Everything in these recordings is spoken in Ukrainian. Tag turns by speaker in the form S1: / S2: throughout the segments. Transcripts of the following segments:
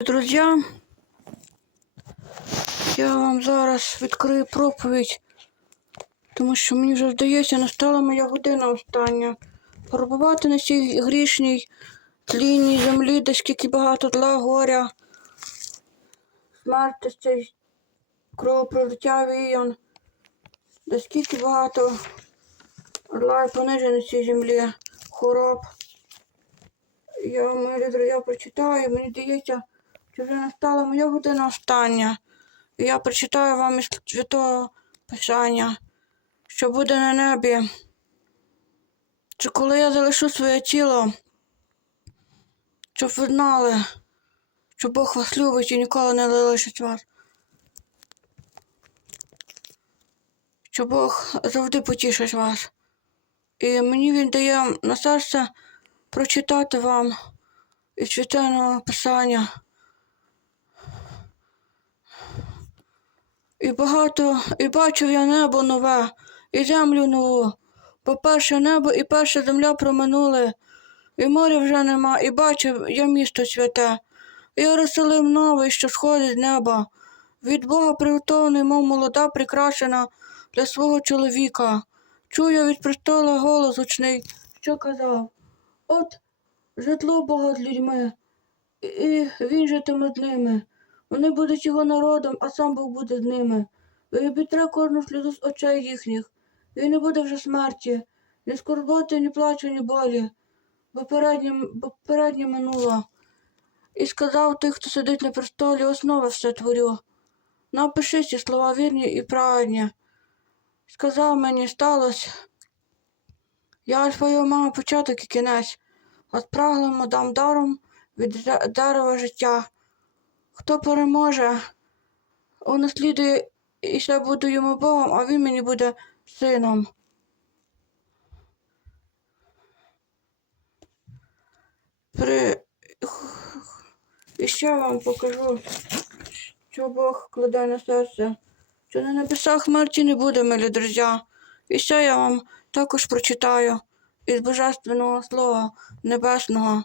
S1: Друзі, я вам зараз відкрию проповідь, тому що мені вже здається, настала моя година остання. Пробувати на цій грішній тлінній землі, де скільки багато зла, горя, смертностей, кровопролиття віян, де скільки багато зла і понижень на цій землі, хвороб. Я, мої друзі, прочитаю, мені здається, що вже настала моя година остання. І я прочитаю вам із святого Писання, що буде на небі. Що коли я залишу своє тіло, щоб ви знали, що Бог вас любить і ніколи не залишить вас. Що Бог завжди потішить вас. І мені він дає на серце прочитати вам із священного писання. І багато, і бачив я небо нове, і землю нову. Бо перше небо і перша земля проминули, і моря вже нема, і бачив я місто святе, і Єрусалим новий, що сходить з неба. Від Бога приготований, мов молода, прикрашена для свого чоловіка. Чую від престола голос гучний, що казав От житло Бога з людьми, і він житиме з ними. Вони будуть його народом, а сам Бог буде з ними. І обітре кожну сльозу з очей їхніх, і не буде вже смерті, ні скорботи, ні плачу, ні болі, бо переднє, бо переднє минуло. І сказав тих, хто сидить на престолі, основи все творю. Напиши ці слова вірні і праведні. Сказав мені, сталося. Я твою мама початок і кінець, а спраглому дам даром від дерева життя. Хто переможе, унаслідує і ще буду йому Богом, а він мені буде сином. При... І ще вам покажу, що Бог кладе на серце, що на небесах смерті не буде, милі друзі. І ще я вам також прочитаю із Божественного Слова Небесного.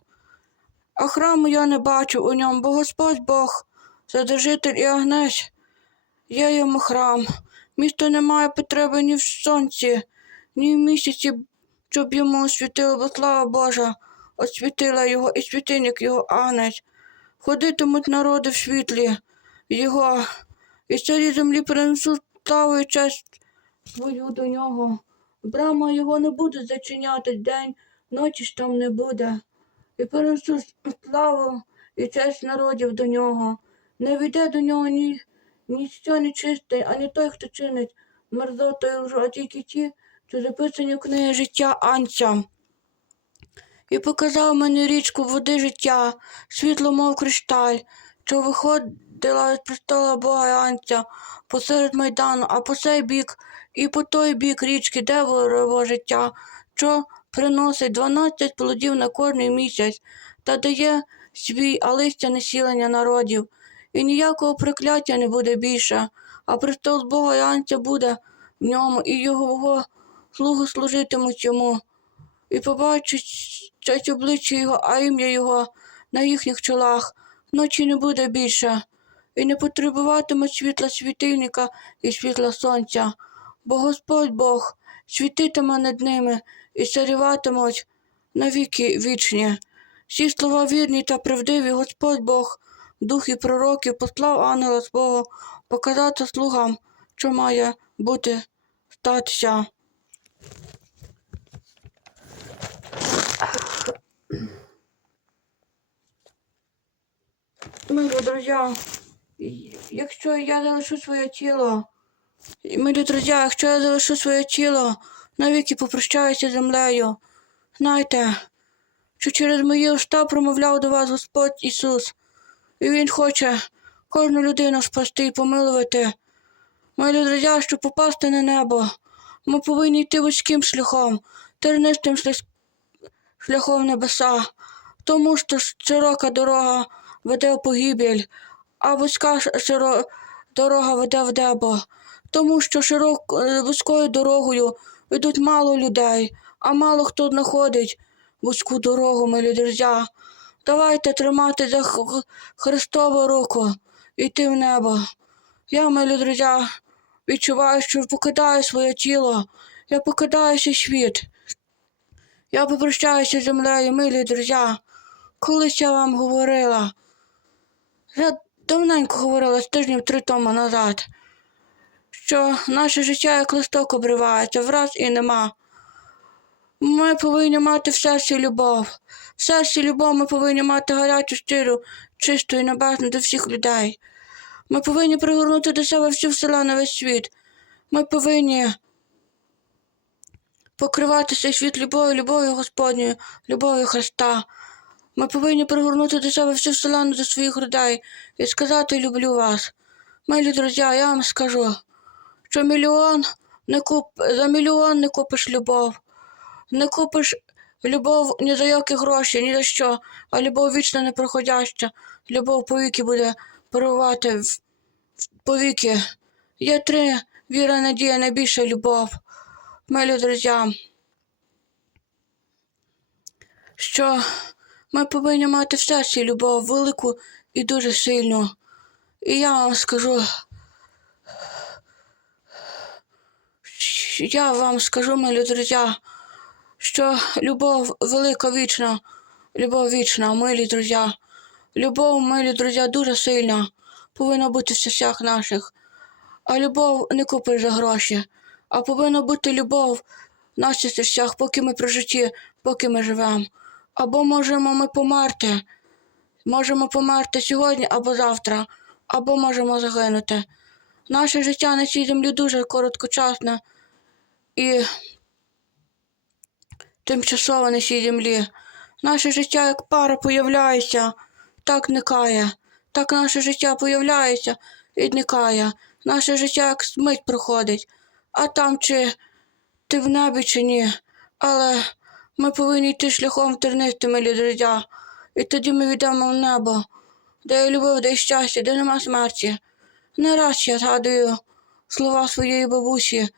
S1: А храму я не бачу у ньому, бо Господь Бог, Задержитель і Агнець, є йому храм. Місто не має потреби ні в сонці, ні в місяці, щоб йому освітило, бо слава Божа, освітила його і світильник його Агнець. Ходитимуть народи в світлі його, і царі землі принесуть славу і честь свою до нього. Брама його не буде зачиняти день, ночі ж там не буде. І перенесу славу і честь народів до нього. Не війде до нього ні, ніщо нечистий, ані той, хто чинить мерзоту і лжу, а тільки ті, що записані в книги життя Анця. І показав мені річку води життя, світло, мов кришталь, що виходила від престола Бога Анця посеред майдану, а по цей бік і по той бік річки дерево життя, що приносить дванадцять плодів на кожний місяць та дає свій, а листя несілення народів. І ніякого прокляття не буде більше, а престол Бога і Анця буде в ньому, і його слуги служитимуть йому. І побачать обличчя його, а ім'я його на їхніх чолах. Ночі не буде більше, і не потребуватимуть світла світильника і світла сонця, бо Господь Бог світитиме над ними і царюватимуть навіки вічні. Всі слова вірні та правдиві Господь Бог, дух і пророків послав ангела свого показати слугам, що має бути статися. Милі друзі, якщо я залишу своє тіло, милі друзі, якщо я залишу своє тіло, навіки попрощаюся землею. Знайте, що через мої уста промовляв до вас Господь Ісус, і Він хоче кожну людину спасти і помилувати. Милі друзі, щоб попасти на небо, ми повинні йти вузьким шляхом, тернистим шляхом небеса, тому що широка дорога веде в погибель, а вузька широ... дорога веде в небо, тому що широк... вузькою дорогою йдуть мало людей, а мало хто знаходить вузьку дорогу, милі друзі. Давайте тримати за Христову руку йти в небо. Я, милі друзі, відчуваю, що покидаю своє тіло. Я покидаю цей світ. Я попрощаюся з землею, милі друзі. Колись я вам говорила. Я давненько говорила з тижнів три тому назад, що наше життя як листок обривається, враз і нема. Ми повинні мати в серці любов. В серці любов ми повинні мати гарячу, щиру, чисту і небесну до всіх людей. Ми повинні пригорнути до себе всю вселену весь світ. Ми повинні покривати цей світ любов'ю, любов'ю Господньою, любов'ю Христа. Ми повинні пригорнути до себе всю вселену до своїх людей і сказати люблю вас. Милі друзі, я вам скажу, що мільйон не куп... за мільйон не купиш любов. Не купиш любов ні за які гроші, ні за що, а любов вічно непроходяща. Любов повіки буде перебувати в... повіки. Є три віра, надія, найбільша любов. Милі друзі, що ми повинні мати в серці любов велику і дуже сильну. І я вам скажу, я вам скажу, милі друзі, що любов велика вічна, любов вічна, милі друзі. Любов, милі друзі, дуже сильна, повинна бути в серцях наших. А любов не купиш за гроші, а повинна бути любов в наших серцях, поки ми при житті, поки ми живемо. Або можемо ми померти. Можемо померти сьогодні або завтра, або можемо загинути. Наше життя на цій землі дуже короткочасне і тимчасове на цій землі. Наше життя як пара появляється, так никає. Так наше життя появляється і зникає. Наше життя як смить проходить, а там чи ти в небі, чи ні. Але ми повинні йти шляхом тернистими друзі. І тоді ми йдемо в небо, де є любов, де є щастя, де нема смерті. Не раз я згадую слова своєї бабусі,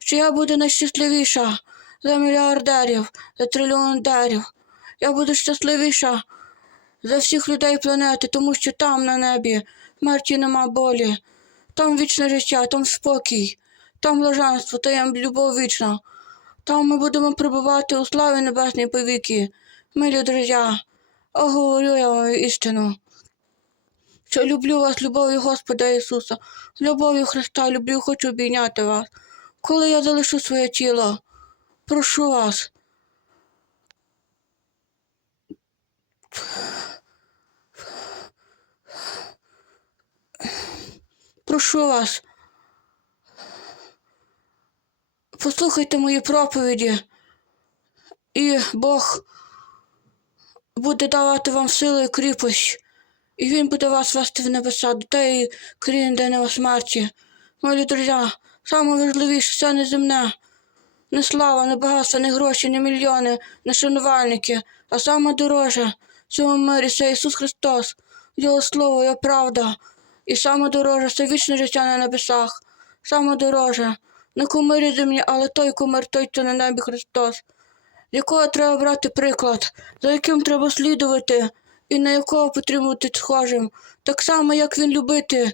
S1: що я буду найщасливіша за мільярдерів, за трильйонерів. Я буду щасливіша за всіх людей планети, тому що там на небі смерті нема болі, там вічне життя, там спокій, там блаженство, там любов вічна. Там ми будемо перебувати у славі небесній повіки. Милі друзі, а говорю я вам істину. Що люблю вас любов'ю Господа Ісуса, любов'ю Христа, люблю, хочу обійняти вас. Коли я залишу своє тіло, прошу вас. Прошу вас. Послухайте мої проповіді, і Бог буде давати вам силу і кріпость, і Він буде вас вести в небеса до тієї країни, де нема смерті. Мої друзі, саме важливіше це не земне, не слава, не багатство, не гроші, не мільйони, не шанувальники, а саме дороже. В цьому мирі це Ісус Христос, Його Слово, Його правда, і саме дороже це вічне життя на небесах, саме дороже. Не кумирі землі, але той кумир, той, що на небі Христос, якого треба брати приклад, за яким треба слідувати, і на якого потрібно бути схожим, так само, як він любити,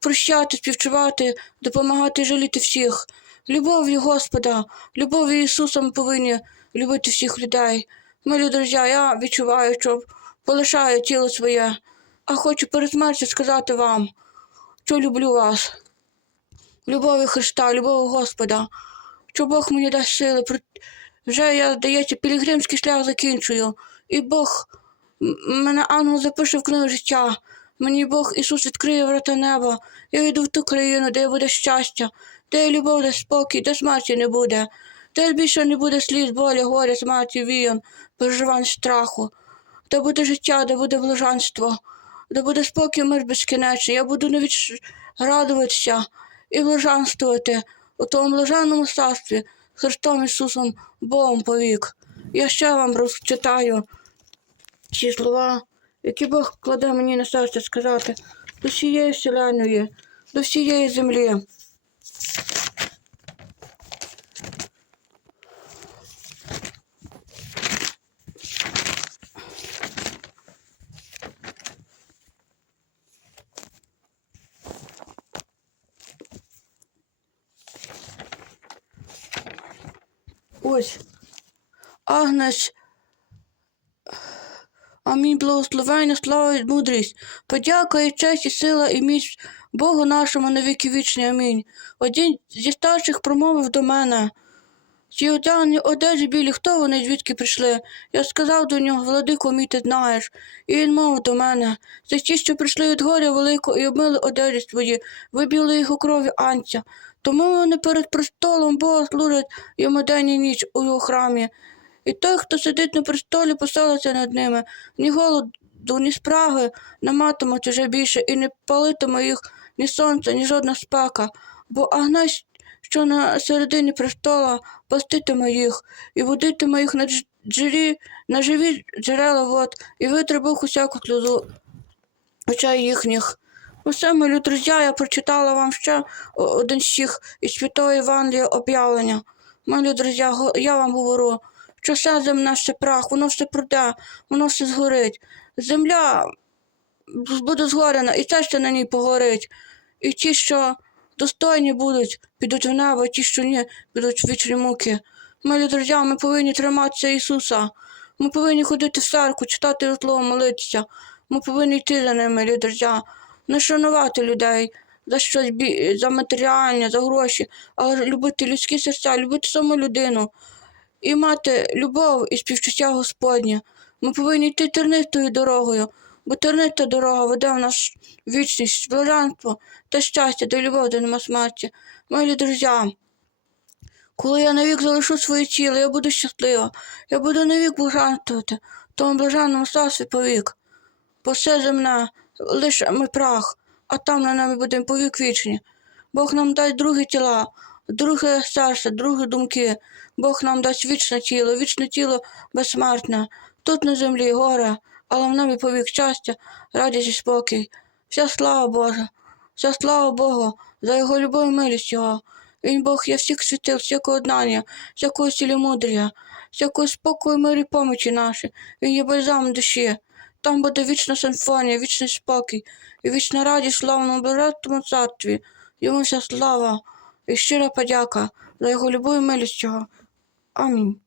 S1: прощати, співчувати, допомагати жаліти всіх. Любов'ю Господа, любов'ю Ісуса ми повинні любити всіх людей. Милі друзі, я відчуваю, що полишаю тіло своє, а хочу перед смертю сказати вам, що люблю вас любові Христа, любові Господа, що Бог мені дасть сили. Вже я, здається, пілігримський шлях закінчую, і Бог мене ангел запише в книгу життя. Мені Бог Ісус відкриє врата неба. Я йду в ту країну, де буде щастя, де любов, де спокій, де смерті не буде, де більше не буде сліз, болі, горя, смерті, війн, переживань страху, де буде життя, де буде блаженство, де буде спокій, мир безкінечний. Я буду навіть радуватися і блаженствувати у тому блаженному царстві Христом Ісусом Богом повік. Я ще вам розчитаю ці слова, які Бог кладе мені на серце сказати до всієї вселеної, до всієї землі. Ось. Агнес Амінь, благословення, слава і мудрість, подяка і честь, і сила, і міць Богу нашому на віки вічні. Амінь. Один зі старших промовив до мене. Ці одягнені одежі білі, хто вони, звідки прийшли? Я сказав до нього, владико мій ти знаєш. І він мовив до мене, це ті, що прийшли від горя великого і обмили одежі свої, вибіли їх у крові анця. Тому вони перед престолом Бога служать йому день і ніч у його храмі. І той, хто сидить на престолі, поселиться над ними, ні голоду, ні спраги не матимуть уже більше, і не палитиме їх ні сонце, ні жодна спека, бо агнець, що на середині престола, паститиме їх, і водитиме їх на джері, на живі джерела вод, і витре Бог усяку сльозу очей їхніх. Усе, милі друзі, я прочитала вам ще один стих із Святої Євангелія об'явлення. Милі друзі, я вам говорю, все земне ще прах, воно все проде, воно все згорить. Земля буде згорена, і те, що на ній погорить. І ті, що достойні будуть, підуть в небо, а ті, що ні, підуть в вічні муки. Милі друзі, ми повинні триматися Ісуса. Ми повинні ходити в церкву, читати Слово, молитися. Ми повинні йти за ними, милі друзі. Не шанувати людей за щось за матеріальне, за гроші, але любити людські серця, любити саму людину і мати любов і співчуття Господнє. Ми повинні йти тернистою дорогою, бо терниста дорога веде в нас вічність, блаженство та щастя, де любов, де нема смерті. Милі друзі, коли я навік залишу своє тіло, я буду щаслива, я буду навік блаженствувати, в тому блаженному царстві повік. Бо все земне, лише ми прах, а там на нами будемо повік вічні. Бог нам дасть другі тіла, друге серце, другі думки. Бог нам дасть вічне тіло, вічне тіло безсмертне. Тут на землі горе, але в небі повік щастя, радість і спокій. Вся слава Божа, вся слава Богу за його любов і милість його. Він Бог є всіх світил, всякого знання, всякого цілімудрія, всякого спокою, мирі помочі наші. Він є бальзам душі. Там буде вічна симфонія, вічний спокій і вічна радість славному блаженному царстві. Йому вся слава і щира подяка за його любов і милість його. Амінь.